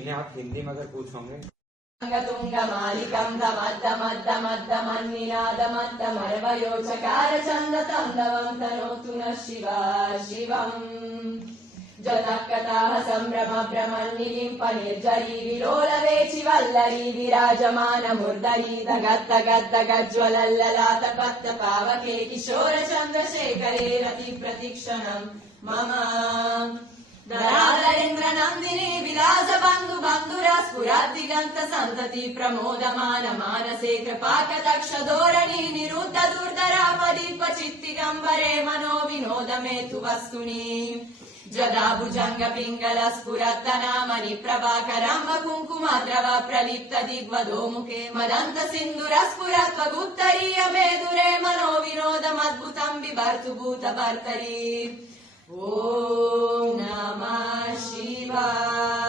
इन्हें आप हिंदी में अगर पूछोगे तुंगमालिकं दमद्दमद्दमद्दमद्दमर्वयोचकार चन्दताण्डवं तनोतु नः शिवा शिवम् जतकताः सम्भ्रम भ्रमन्निलिम्प निर्जरी विलोलवेचि वल्लरी विराजमान मुर्दरी दगद्दगद्दगज्ज्वलल्ललाट पत्त पावके किशोर चन्द्रशेखरे रति प्रतिक्षणम् मम धराधरेन्द्र नन्दिनी विलास बन्धु बन्धुरा स्फुरद्दिगन्त सन्तति प्रमोदमान मानसे कृपाकटक्ष धोरणी निरुद्ध दुर्धरापदीप चित्तिगम्बरे मनो विनोद मे तु वस्तुनि जदा भुजङ्ग पिङ्गल स्फुरत्तनामनि प्रभाकरम्ब कुङ्कुमद्रव प्रलिप्त दिग्वधो मुखे मदन्त सिन्दूर स्फुरत्वगुत्तरीय मेदुरे मनो विनोदमद्भुतम् बिभर्तु भूतभर्तरी ॐ नमः शिवाय।